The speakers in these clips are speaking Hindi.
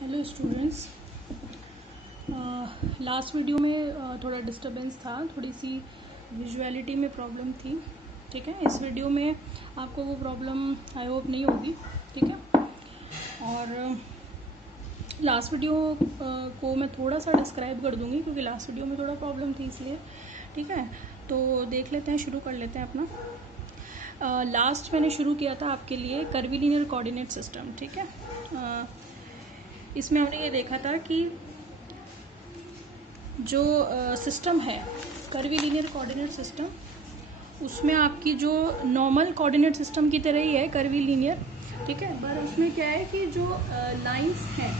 Hello students. लास्ट वीडियो में थोड़ा डिस्टरबेंस था, थोड़ी सी विजुअलिटी में प्रॉब्लम थी। ठीक है, इस वीडियो में आपको वो प्रॉब्लम आई होप नहीं होगी। ठीक है, और लास्ट वीडियो को मैं थोड़ा सा डिस्क्राइब कर दूंगी क्योंकि लास्ट वीडियो में थोड़ा प्रॉब्लम थी इसलिए। ठीक है, तो देख लेते हैं, शुरू कर लेते हैं अपना। लास्ट मैंने शुरू किया था आपके लिए कर्वीलिनियर कोऑर्डिनेट सिस्टम। ठीक है, इसमें हमने ये देखा था कि जो सिस्टम है कर्वीलिनियर कोऑर्डिनेट सिस्टम, उसमें आपकी जो नॉर्मल कोऑर्डिनेट सिस्टम की तरह ही है कर्वीलिनियर। ठीक है, पर उसमें क्या है कि जो लाइंस हैं,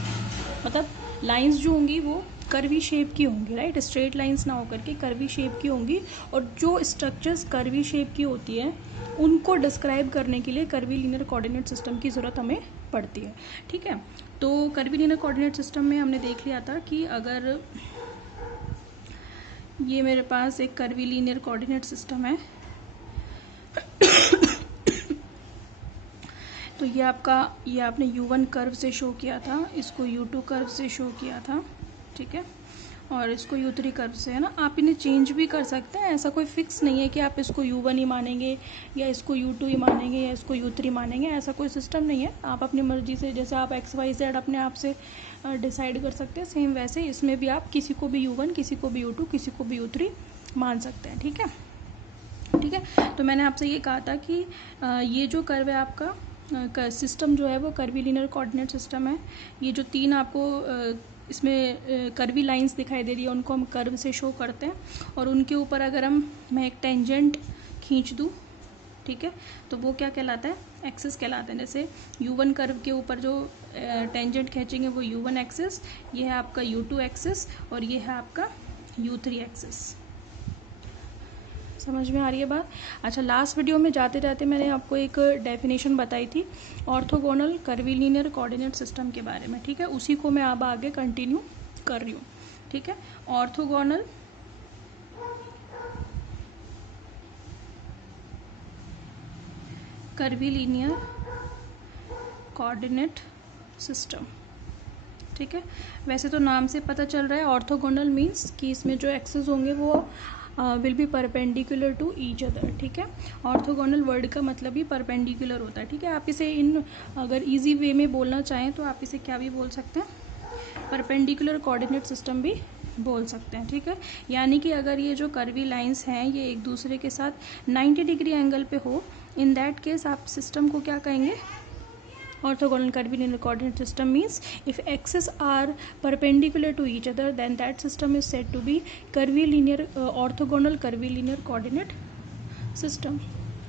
मतलब लाइंस जो होंगी वो कर्वी शेप की होंगी, राइट। स्ट्रेट लाइंस ना होकर के कर्वी शेप की होंगी, और जो स्ट्रक्चर्स कर्वी शेप की होती है उनको डिस्क्राइब करने के लिए कर्वीलिनियर कोऑर्डिनेट सिस्टम की ज़रूरत हमें पड़ती है। ठीक है, तो कर्वीलिनियर कोऑर्डिनेट सिस्टम में हमने देख लिया था कि अगर ये मेरे पास एक कर्वीलिनियर कोऑर्डिनेट सिस्टम है तो ये आपने U1 कर्व से शो किया था, इसको U2 कर्व से शो किया था। ठीक है, और इसको U3 कर्व से, है ना। आप इन्हें चेंज भी कर सकते हैं, ऐसा कोई फिक्स नहीं है कि आप इसको U1 ही मानेंगे या इसको U2 ही मानेंगे या इसको U3 मानेंगे, ऐसा कोई सिस्टम नहीं है। आप अपनी मर्जी से, जैसे आप XYZ अपने आप से डिसाइड कर सकते हैं, सेम वैसे इसमें भी आप किसी को भी U1, किसी को भी U2, किसी को भी U3 मान सकते हैं। ठीक है, ठीक है, तो मैंने आपसे ये कहा था कि ये जो कर्व है आपका सिस्टम जो है वो कर्वीलिनियर कोऑर्डिनेट सिस्टम है। ये जो तीन आपको इसमें कर्वी लाइंस दिखाई दे रही है उनको हम कर्व से शो करते हैं, और उनके ऊपर अगर मैं एक टेंजेंट खींच दूँ, ठीक है, तो वो क्या कहलाता है, एक्सिस कहलाता है। जैसे U1 कर्व के ऊपर जो टेंजेंट खींचेंगे वो U1 एक्सिस, ये है आपका U2 एक्सिस, और ये है आपका U3 एक्सिस। समझ में आ रही है बात। अच्छा, लास्ट वीडियो में जाते जाते मैंने आपको एक डेफिनेशन बताई थी ऑर्थोगोनल कर्वीलिनियर कोऑर्डिनेट सिस्टम के बारे में। ठीक है, उसी को मैं अब आगे कंटिन्यू कर रही हूँ। ठीक है, ऑर्थोगोनल कर्वीलिनियर कोऑर्डिनेट सिस्टम। ठीक है, वैसे तो नाम से पता चल रहा है ऑर्थोगोनल मीन्स कि इसमें जो एक्सेस होंगे वो will be perpendicular to each other. ठीक है, ऑर्थोगोनल वर्ड का मतलब ही परपेंडिकुलर होता है। ठीक है, आप इसे अगर इजी वे में बोलना चाहें तो आप इसे क्या भी बोल सकते हैं, परपेंडिकुलर कोऑर्डिनेट सिस्टम भी बोल सकते हैं। ठीक है, यानी कि अगर ये जो कर्वी लाइंस हैं ये एक दूसरे के साथ 90 डिग्री एंगल पे हो, इन दैट केस आप सिस्टम को क्या कहेंगे, orthogonal curvilinear coordinate system means if axes are perpendicular to each other then that system is said to be curvilinear orthogonal curvilinear coordinate system,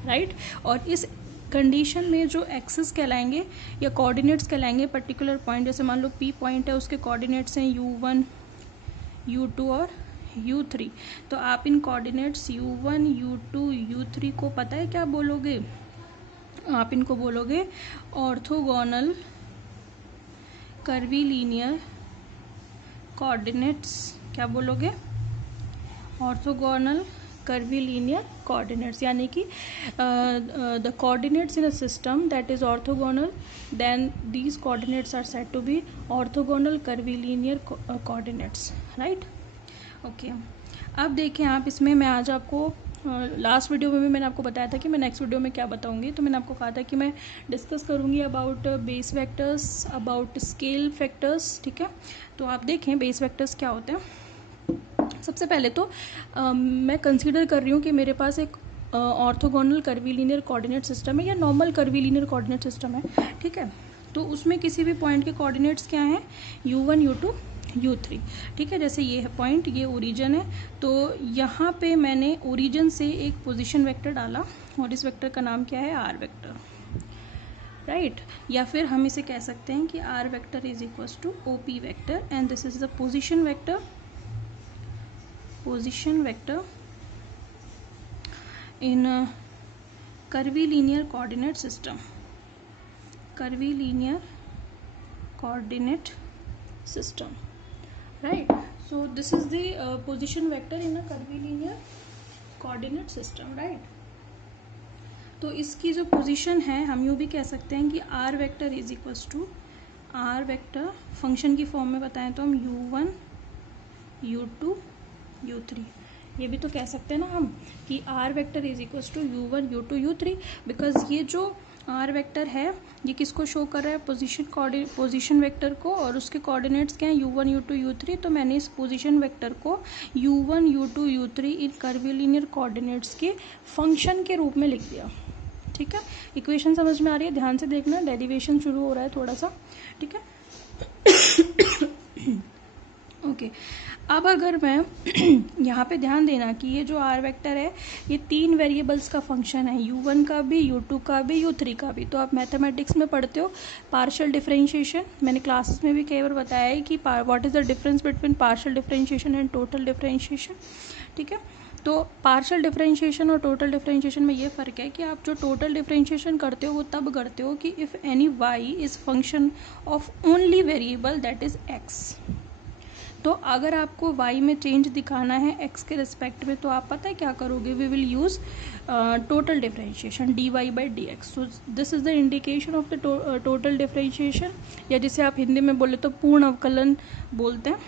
right। और इस कंडीशन में जो एक्सिस कहलाएंगे या कोऑर्डिनेट्स कहलाएंगे पर्टिकुलर पॉइंट, जैसे मान लो P पॉइंट है, उसके कोऑर्डिनेट्स हैं U1, U2 और U3, तो आप इन कोऑर्डिनेट्स U1, U2, U3 को पता है क्या बोलोगे, आप इनको बोलोगे ऑर्थोगोनल कर्वीलिनियर कोऑर्डिनेट्स। क्या बोलोगे, ऑर्थोगोनल कर्वीलिनियर कोऑर्डिनेट्स, यानी कि the coordinates in a system that is orthogonal then these coordinates are said to be orthogonal curvilinear coordinates, right. Okay, अब देखें आप, इसमें मैं आज आपको लास्ट वीडियो में भी मैंने आपको बताया था कि मैं नेक्स्ट वीडियो में क्या बताऊंगी। तो मैंने आपको कहा था कि मैं डिस्कस करूंगी about base vectors, about scale factors. ठीक है, तो आप देखें बेस वेक्टर्स क्या होते हैं। सबसे पहले तो मैं कंसीडर कर रही हूँ कि मेरे पास एक ऑर्थोगोनल कर्वीलिनियर कोऑर्डिनेट सिस्टम है या नॉर्मल कर्वीलिनियर कोऑर्डिनेट सिस्टम है। ठीक है, तो उसमें किसी भी पॉइंट के कोऑर्डिनेट्स क्या हैं, U1, U2, U3। ठीक है, जैसे ये है पॉइंट, ये ओरिजिन है, तो यहाँ पे मैंने ओरिजिन से एक पोजीशन वेक्टर डाला और इस वेक्टर का नाम क्या है, R वेक्टर, राइट। या फिर हम इसे कह सकते हैं कि R vector is equals to OP vector and this is the position vector in curvilinear coordinate system, curvilinear coordinate system, right। So this is the position vector in a curvilinear coordinate system, right। तो इसकी जो पोजीशन है हम यूँ भी कह सकते हैं कि R vector is equals to R vector function की फॉर्म में बताएं तो हम u1 u2 u3, ये भी तो कह सकते हैं ना हम कि R vector is equal to u1 u2 u3, because ये जो आर वेक्टर है ये किसको शो कर रहा है, पोजीशन वेक्टर को, और उसके कोऑर्डिनेट्स क्या हैं u1 u2 u3। तो मैंने इस पोजीशन वेक्टर को u1 u2 u3 इन कर्वीलिनियर कोऑर्डिनेट्स के फंक्शन के रूप में लिख दिया। ठीक है, इक्वेशन समझ में आ रही है, ध्यान से देखना, डेरिवेशन शुरू हो रहा है थोड़ा सा। ठीक है ओके अब अगर मैं यहाँ पे ध्यान देना कि ये जो आर वेक्टर है ये 3 वेरिएबल्स का फंक्शन है, u1 का भी, u2 का भी, u3 का भी। तो आप मैथमेटिक्स में पढ़ते हो पार्शियल डिफरेंशिएशन, मैंने क्लासेस में भी कई बार बताया है कि what is the difference between partial differentiation and total differentiation. ठीक है, तो पार्शियल डिफरेंशिएशन और टोटल डिफरेंशिएशन में ये फ़र्क है कि आप जो टोटल डिफरेंशिएशन करते हो वो तब करते हो कि if any why is function of only variable that is x. तो अगर आपको y में चेंज दिखाना है x के रिस्पेक्ट में तो आप पता है क्या करोगे, we will use total differentiation dy/dx। So this is the indication of the total differentiation, या जिसे आप हिंदी में बोले तो पूर्ण अवकलन बोलते हैं।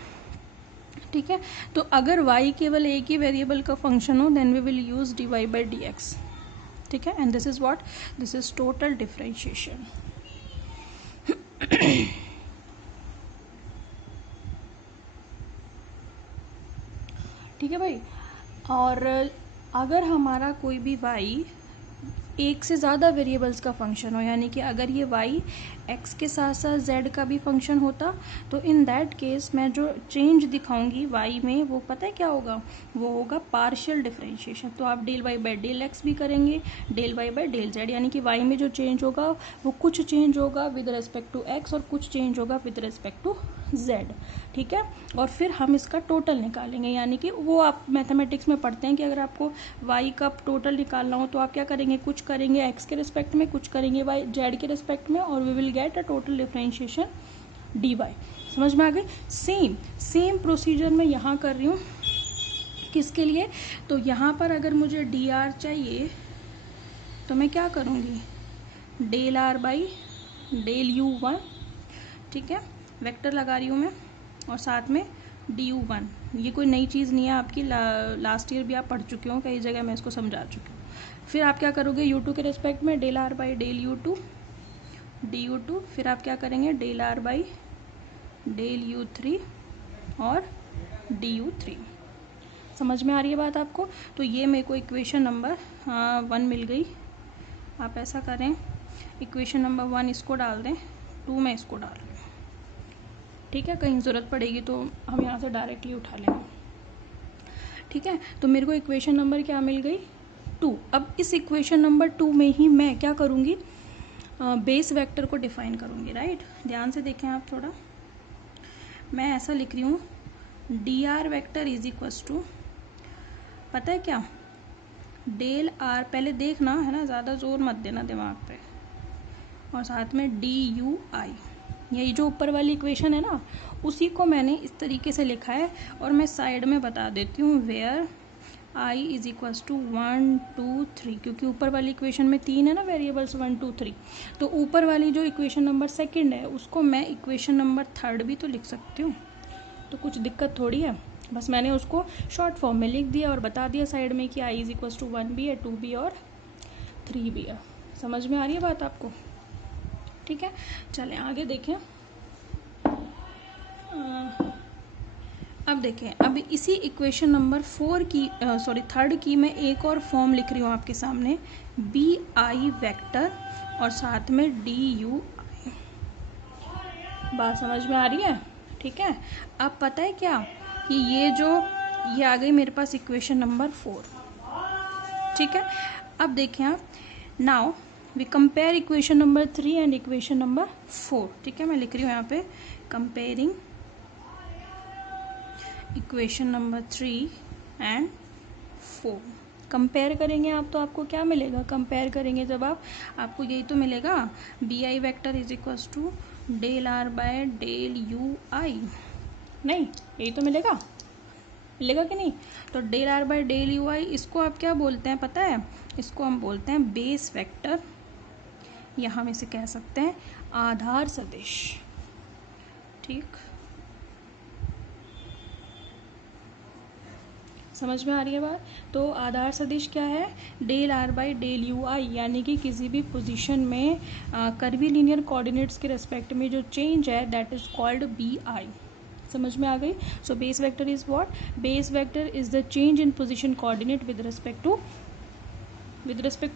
ठीक है, तो अगर y केवल एक ही वेरिएबल का फंक्शन हो then we will use dy/dx। ठीक है, and this is what, this is total differentiation. ठीक है भाई, और अगर हमारा कोई भी y एक से ज़्यादा वेरिएबल्स का फंक्शन हो, यानी कि अगर ये y x के साथ साथ z का भी फंक्शन होता तो इन दैट केस मैं जो चेंज दिखाऊंगी y में वो पता है क्या होगा, वो होगा पार्शियल डिफरेंशिएशन। तो आप डेल y डेल एक्स भी करेंगे, डेल y डेल z, यानी कि y में जो चेंज होगा वो कुछ चेंज होगा विद रेस्पेक्ट टू x और कुछ चेंज होगा विद रेस्पेक्ट टू z। ठीक है, और फिर हम इसका टोटल निकालेंगे, यानी कि वो आप मैथमेटिक्स में पढ़ते हैं कि अगर आपको y का टोटल निकालना हो तो आप क्या करेंगे, कुछ करेंगे x के रिस्पेक्ट में, कुछ करेंगे y z के रिस्पेक्ट में, और we will get a total differentiation dy। समझ में आ गई? सेम प्रोसीजर मैं यहाँ कर रही हूँ, किसके लिए, तो यहाँ पर अगर मुझे dr चाहिए तो मैं क्या करूँगी, del r by del u1। ठीक है, वेक्टर लगा रही हूँ मैं, और साथ में du1, ये कोई नई चीज़ नहीं है आपकी, लास्ट ईयर भी आप पढ़ चुके हो, कई जगह मैं इसको समझा चुकी हूँ। फिर आप क्या करोगे, u2 के रिस्पेक्ट में del r by del u2 du2, फिर आप क्या करेंगे, del r by del u3 और du3। समझ में आ रही है बात आपको? तो ये मेरे को इक्वेशन नंबर 1 मिल गई। आप ऐसा करें, इक्वेशन नंबर 1 इसको डाल दें, 2 में इसको डाल दें। ठीक है, कहीं ज़रूरत पड़ेगी तो हम यहाँ से डायरेक्टली उठा लेंगे। ठीक है, तो मेरे को इक्वेशन नंबर क्या मिल गई, 2। अब इस इक्वेशन नंबर 2 में ही मैं क्या करूँगी, बेस वेक्टर को डिफाइन करूँगी। राइट, ध्यान से देखें आप थोड़ा, मैं ऐसा लिख रही हूँ, d R vector is equals to, पता है क्या, डेल आर, पहले देखना है ना, ज़्यादा जोर मत देना दिमाग पे, और साथ में डी यू आई, यही जो ऊपर वाली इक्वेशन है ना उसी को मैंने इस तरीके से लिखा है, और मैं साइड में बता देती हूँ where i is equals to 1 2 3, क्योंकि ऊपर वाली इक्वेशन में 3 है ना वेरिएबल्स, 1 2 3, तो ऊपर वाली जो इक्वेशन नंबर 2 है उसको मैं इक्वेशन नंबर 3 भी तो लिख सकती हूँ, तो कुछ दिक्कत थोड़ी है। बस मैंने उसको शॉर्ट फॉर्म में लिख दिया और बता दिया साइड में कि i इज इक्वल्स टू 1 भी है, 2 भी और 3 भी है। समझ में आ रही है बात आपको? ठीक है, चलें आगे देखें। अब देखें, अब इसी इक्वेशन नंबर 3 की मैं एक और फॉर्म लिख रही हूँ आपके सामने, बी आई वेक्टर और साथ में डी यू आई। बात समझ में आ रही है? ठीक है, अब पता है क्या कि ये आ गई मेरे पास इक्वेशन नंबर 4। ठीक है, अब देखें आप, now we compare equation number 3 and equation number 4। ठीक है, मैं लिख रही हूँ यहाँ पे comparing equation number 3 and 4। Compare करेंगे आप तो आपको क्या मिलेगा, कंपेयर करेंगे जब आपको यही तो मिलेगा, b i vector is equals to del r by del u i, नहीं यही तो मिलेगा कि नहीं? तो del r by del u i, इसको आप क्या बोलते हैं पता है, इसको हम बोलते हैं बेस वेक्टर, या हम इसे कह सकते हैं आधार सदिश। ठीक, समझ में आ रही है बात। तो आधार सदिश क्या है, del r by del u i, यानी कि किसी भी पोजीशन में कर्वी लीनियर कोऑर्डिनेट्स के रेस्पेक्ट में जो चेंज है that is called b i. समझ में आ गई। So base vector is what, base vector is the change in position coordinate with respect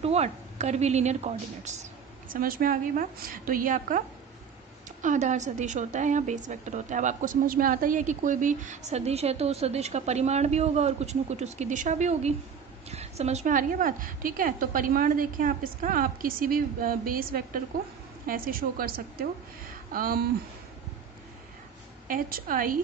to what, curvilinear coordinates. समझ में आ गई बात। तो ये आपका आधार सदिश होता है या बेस वेक्टर होता है। अब आपको समझ में आता ही है कि कोई भी सदिश है तो उस सदिश का परिमाण भी होगा और कुछ न कुछ उसकी दिशा भी होगी। समझ में आ रही है बात, ठीक है। तो परिमाण देखें आप इसका, आप किसी भी बेस वेक्टर को ऐसे शो कर सकते हो, H I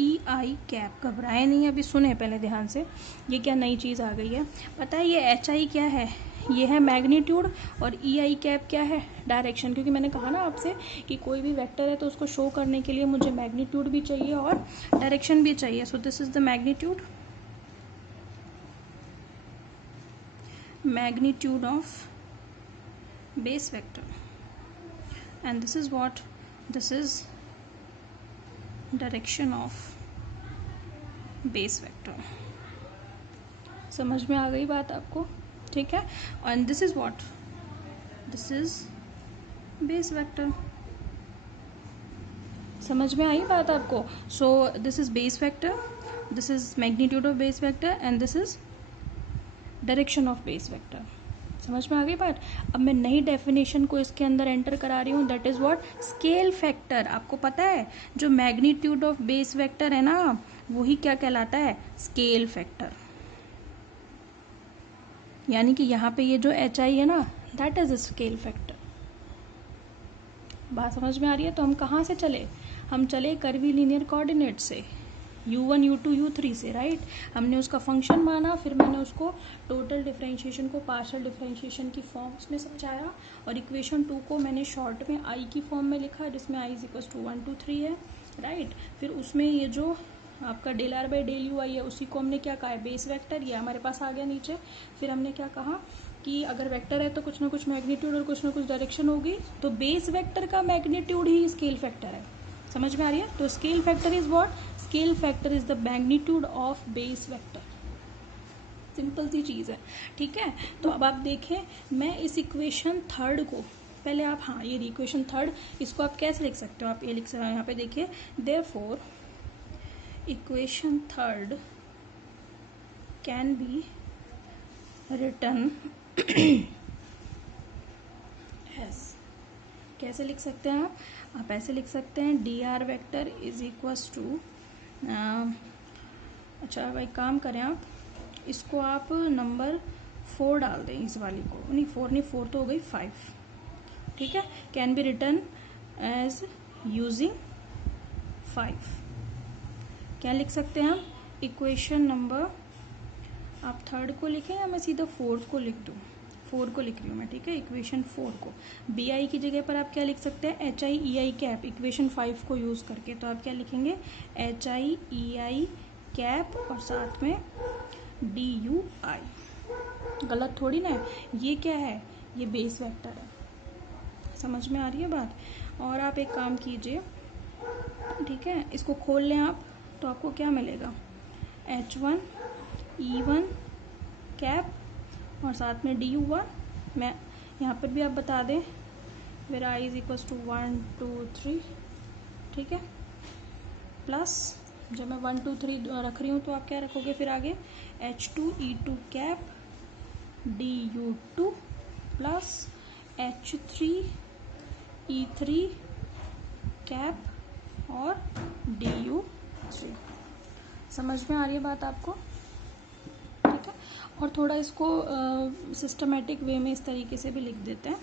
E I cap. घबराए नहीं, अभी सुने पहले ध्यान से, ये क्या नई चीज़ आ गई है। पता है ये एच आई क्या है, ये है मैग्नीट्यूड, और ई आई कैप क्या है, डायरेक्शन। क्योंकि मैंने कहा ना आपसे कि कोई भी वेक्टर है तो उसको शो करने के लिए मुझे मैग्नीट्यूड भी चाहिए और डायरेक्शन भी चाहिए। So this is the magnitude, magnitude of base vector, and this is what, this is direction of base vector. समझ में आ गई बात आपको, ठीक है। And this is what, this is base vector. समझ में आई बात आपको। So this is base vector, this is magnitude of base vector, and this is direction of base vector. समझ में आ गई बात। अब मैं नई डेफिनेशन को इसके अंदर एंटर करा रही हूँ, that is what, scale factor. आपको पता है जो मैग्नीट्यूड ऑफ बेस वेक्टर है ना, वही क्या कहलाता है, स्केल फैक्टर। यानी कि यहाँ पे ये जो एच आई है ना, दैट इज स्केल फैक्टर। बात समझ में आ रही है। तो हम कहाँ से चले, हम चले कर्वी लीनियर कोऑर्डिनेट से, u1 u2 u3 से, राइट। हमने उसका फंक्शन माना, फिर मैंने उसको टोटल डिफरेंशिएशन को पार्शियल डिफरेंशिएशन की फॉर्म्स में समझाया, और इक्वेशन 2 को मैंने शॉर्ट में i की फॉर्म में लिखा, जिसमें i इक्वल्स टू 1 2 3 है, राइट। फिर उसमें ये जो आपका del r by del u i है, उसी को हमने क्या कहा है, बेस वेक्टर। ये हमारे पास आ गया नीचे। फिर हमने क्या कहा कि अगर वेक्टर है तो कुछ ना कुछ मैग्नीट्यूड और कुछ ना कुछ डायरेक्शन होगी, तो बेस वेक्टर का मैग्नीट्यूड ही स्केल फैक्टर है। समझ में आ रही है। तो scale factor is what, scale factor is the magnitude of base vector. Simple सी चीज है, ठीक है। तो अब आप देखें, मैं इस इक्वेशन थर्ड को पहले आप, हाँ ये इक्वेशन थर्ड, इसको आप कैसे लिख सकते हो, आप ये लिख सकते हो, यहाँ पे देखिए, therefore equation third can be written as, कैसे लिख सकते हैं आप ऐसे लिख सकते हैं, d R vector is equals to, अच्छा अब एक काम करें, आप इसको आप नंबर 4 डाल दें, इस वाली को, नहीं 4 नहीं, 4 तो हो गई 5, ठीक है। Can be written as using 5। क्या लिख सकते हैं हम, इक्वेशन नंबर, आप थर्ड को लिखें या मैं सीधा फोर्थ को लिख दूँ, 4 को लिख रही हूँ मैं, ठीक है। इक्वेशन 4 को बी आई की जगह पर आप क्या लिख सकते हैं, H I E I cap, equation 5 को यूज़ करके। तो आप क्या लिखेंगे, H I E I cap और साथ में डी यू आई। गलत थोड़ी ना है, ये क्या है, ये बेस वेक्टर है। समझ में आ रही है बात। और आप एक काम कीजिए, ठीक है, इसको खोल लें आप, तो आपको क्या मिलेगा, H1 E1 कैप और साथ में DU1। मैं यहाँ पर भी आप बता दें, फिर I इज इक्वल्स टू 1 2 3, ठीक है, प्लस जब मैं 1 2 3 रख रही हूँ तो आप क्या रखोगे फिर आगे, H2 E2 cap DU2 plus H3 E3 cap और DU3। समझ में आ रही है बात आपको, ठीक है। और थोड़ा इसको सिस्टमेटिक वे में इस तरीके से भी लिख देते हैं,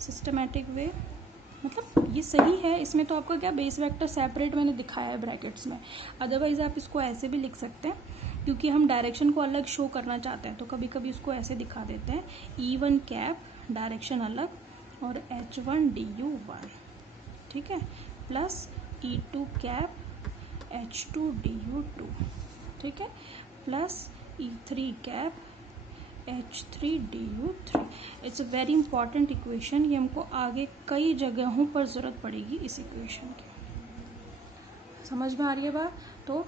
सिस्टमेटिक वे, मतलब ये सही है। इसमें तो आपका क्या, बेस वेक्टर सेपरेट मैंने दिखाया है ब्रैकेट्स में, अदरवाइज आप इसको ऐसे भी लिख सकते हैं, क्योंकि हम डायरेक्शन को अलग शो करना चाहते हैं तो कभी कभी इसको ऐसे दिखा देते हैं, E1 कैप डायरेक्शन अलग और H1 DU1, ठीक है, plus E2 cap H2 DU2, ठीक है, plus E3 cap H3Du3। It's a very important equation, ये हमको आगे कई जगहों पर ज़रूरत पड़ेगी इस इक्वेशन की। समझ में आ रही है बात? तो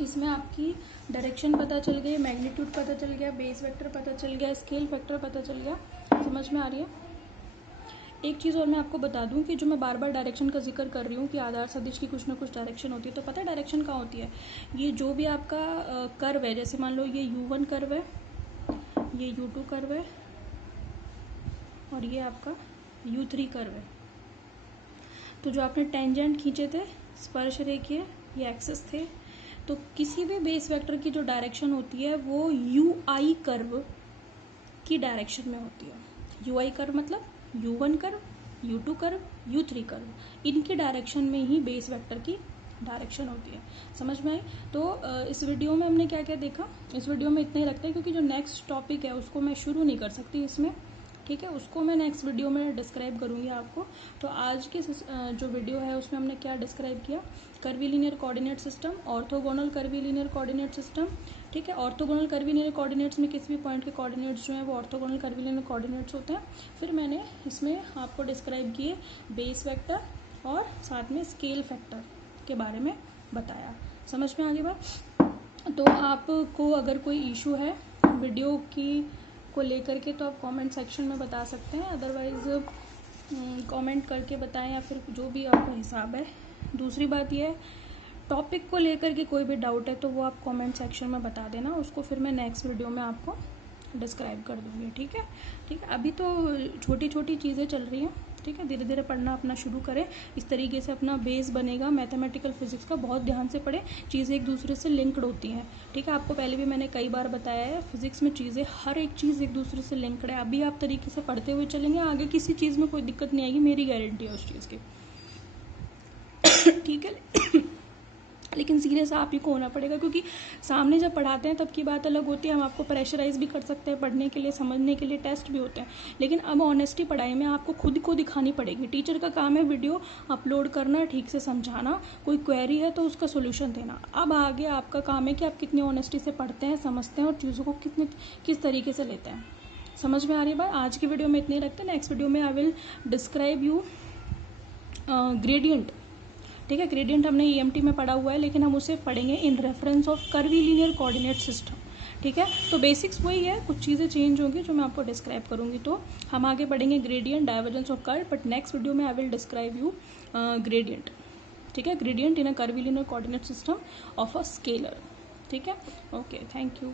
इसमें आपकी डायरेक्शन पता चल गई, मैग्नीट्यूड पता चल गया, बेस वेक्टर पता चल गया, स्केल फैक्टर पता चल गया। समझ में आ रही है? एक चीज़ और मैं आपको बता दूं कि जो मैं बार बार डायरेक्शन का जिक्र कर रही हूँ कि आधार सदिश की कुछ ना कुछ डायरेक्शन होती है, तो पता है डायरेक्शन कहाँ होती है? ये जो भी आपका कर्व है, जैसे मान लो ये U1 कर्व है, ये U2 कर्व है और ये आपका U3 कर्व है। तो जो आपने टेंजेंट खींचे थे, स्पर्श रेखीय, ये एक्सिस थे, तो किसी भी बेस वेक्टर की जो डायरेक्शन होती है वो UI कर्व की डायरेक्शन में होती है। UI कर्व मतलब U1 curve, U2 curve, U3 curve, इनकी डायरेक्शन में ही बेस वेक्टर की डायरेक्शन होती है। समझ में आई? तो इस वीडियो में हमने क्या क्या देखा, इस वीडियो में इतना ही रखते हैं, क्योंकि जो नेक्स्ट टॉपिक है उसको मैं शुरू नहीं कर सकती इसमें, ठीक है, उसको मैं नेक्स्ट वीडियो में डिस्क्राइब करूंगी आपको। तो आज की जो वीडियो है उसमें हमने क्या डिस्क्राइब किया, curvilinear coordinate system, orthogonal curvilinear coordinate system, ठीक है। ऑर्थोगोनल कर्वीलिनियर कोऑर्डिनेट्स में किसी भी पॉइंट के कोऑर्डिनेट्स जो हैं वो ऑर्थोगोनल कर्वीलिनियर कोऑर्डिनेट्स होते हैं। फिर मैंने इसमें आपको डिस्क्राइब किए बेस वेक्टर और साथ में स्केल फैक्टर के बारे में बताया। समझ में आ गई बात? तो आपको अगर कोई इशू है वीडियो की को लेकर के तो आप कमेंट सेक्शन में बता सकते हैं, अदरवाइज़ कमेंट करके बताएं या फिर जो भी आपका हिसाब है। दूसरी बात यह है, टॉपिक को लेकर के कोई भी डाउट है तो वो आप कमेंट सेक्शन में बता देना, उसको फिर मैं नेक्स्ट वीडियो में आपको डिस्क्राइब कर दूँगी, ठीक है। ठीक है, अभी तो छोटी छोटी चीज़ें चल रही हैं, ठीक है, धीरे धीरे पढ़ना अपना शुरू करें, इस तरीके से अपना बेस बनेगा मैथमेटिकल फिजिक्स का। बहुत ध्यान से पढ़ें, चीज़ें एक दूसरे से लिंक्ड होती हैं, ठीक है। आपको पहले भी मैंने कई बार बताया है, फिजिक्स में चीज़ें हर एक चीज़ एक दूसरे से लिंक्ड है। अभी आप तरीके से पढ़ते हुए चलेंगे, आगे किसी चीज़ में कोई दिक्कत नहीं आएगी, मेरी गारंटी है उस चीज़ की, ठीक है। लेकिन सीरियस आप ही को होना पड़ेगा, क्योंकि सामने जब पढ़ाते हैं तब की बात अलग होती है, हम आपको प्रेशराइज भी कर सकते हैं पढ़ने के लिए, समझने के लिए, टेस्ट भी होते हैं। लेकिन अब ऑनेस्टी पढ़ाई में आपको खुद को दिखानी पड़ेगी। टीचर का काम है वीडियो अपलोड करना, ठीक से समझाना, कोई क्वेरी है तो उसका सोल्यूशन देना। अब आगे आपका काम है कि आप कितनी ऑनेस्टी से पढ़ते हैं, समझते हैं और चीज़ों को किस तरीके से लेते हैं। समझ में आ रही है बात? आज की वीडियो में इतने रखते हैं, नेक्स्ट वीडियो में I will describe you gradient, ठीक है। ग्रेडियंट हमने EMT में पढ़ा हुआ है, लेकिन हम उसे पढ़ेंगे in reference of curvilinear coordinate system, ठीक है। तो बेसिक्स वही है, कुछ चीज़ें चेंज होंगी जो मैं आपको डिस्क्राइब करूंगी। तो हम आगे पढ़ेंगे gradient, divergence of curve, but next video में I will describe you gradient, ठीक है। Gradient in a curvilinear coordinate system of a scalar, ठीक है। Okay, thank you.